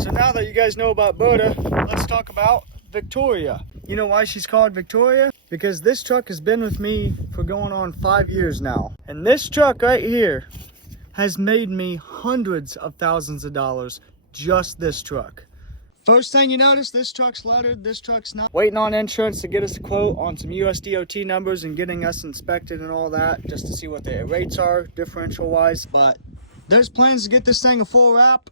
So now that you guys know about Berta, let's talk about Victoria. You know why she's called Victoria? Because this truck has been with me for going on 5 years now. And this truck right here has made me hundreds of thousands of dollars, just this truck. First thing you notice, this truck's lettered, this truck's not. Waiting on insurance to get us a quote on some USDOT numbers and getting us inspected and all that, just to see what the rates are, differential wise. But there's plans to get this thing a full wrap.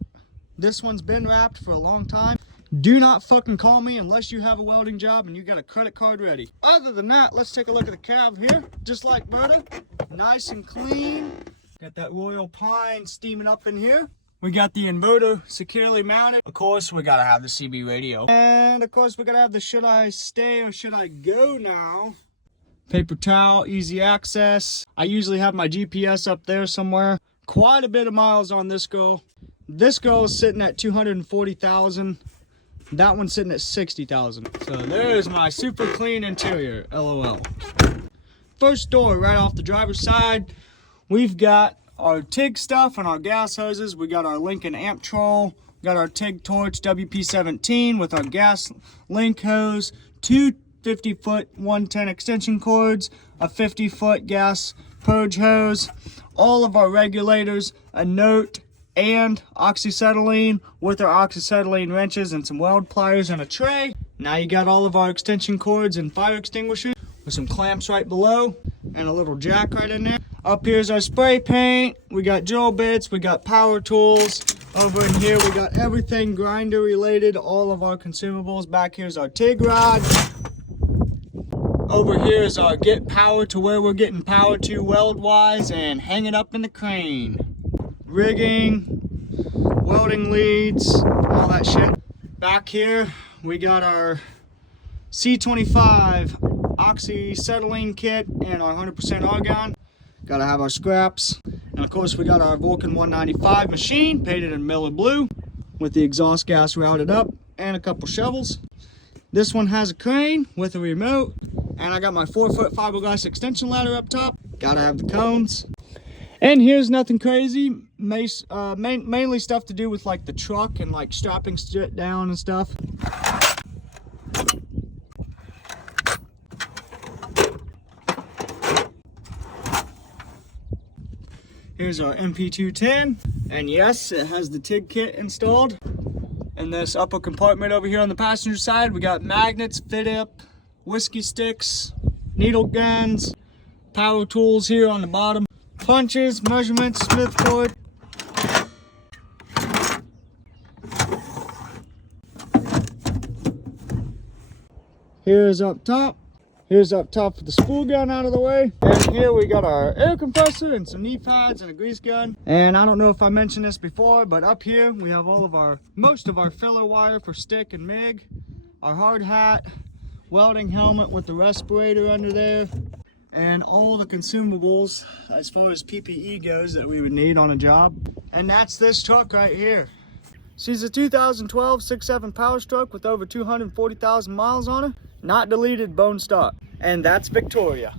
This one's been wrapped for a long time. Do not fucking call me unless you have a welding job and you got a credit card ready. Other than that, let's take a look at the cab here. Just like Berta, nice and clean. Got that Royal Pine steaming up in here. We got the inverter securely mounted. Of course, we gotta have the CB radio. And of course, we gotta have the should I stay or should I go now? Paper towel, easy access. I usually have my GPS up there somewhere. Quite a bit of miles on this girl. This girl is sitting at 240,000. That one's sitting at 60,000. So there's my super clean interior, LOL. First door right off the driver's side. We've got our TIG stuff and our gas hoses. We got our Lincoln amp troll. Got our TIG torch WP17 with our gas link hose. Two 50-foot 110 extension cords. A 50-foot gas purge hose. All of our regulators. A note and oxyacetylene with our oxyacetylene wrenches and some weld pliers and a tray. Now you got all of our extension cords and fire extinguishers with some clamps right below and a little jack right in there. Up here's our spray paint. We got drill bits, we got power tools. Over in here we got everything grinder related, all of our consumables. Back here's our TIG rod. Over here is our get power to where we're getting power to weld wise and hang it up in the crane. Rigging, welding leads, all that shit. Back here we got our C25 oxyacetylene kit and our 100% argon. Gotta have our scraps. And of course we got our Vulcan 195 machine painted in Miller blue with the exhaust gas routed up and a couple shovels. This one has a crane with a remote, and I got my 4-foot fiberglass extension ladder up top. Gotta have the cones. And here's nothing crazy, mainly stuff to do with like the truck and like strapping shit down and stuff. Here's our MP210, and yes, it has the TIG kit installed. In this upper compartment over here on the passenger side, we got magnets, fit up, whiskey sticks, needle guns, power tools here on the bottom. Punches, measurements, smith cord. Here's up top. Here's up top for the spool gun out of the way. And here we got our air compressor and some knee pads and a grease gun. And I don't know if I mentioned this before, but up here we have most of our filler wire for stick and MIG. Our hard hat, welding helmet with the respirator under there. And all the consumables as far as PPE goes that we would need on a job. And that's this truck right here. She's a 2012 6.7 power stroke with over 240,000 miles on her. Not deleted, bone stock. And that's Victoria.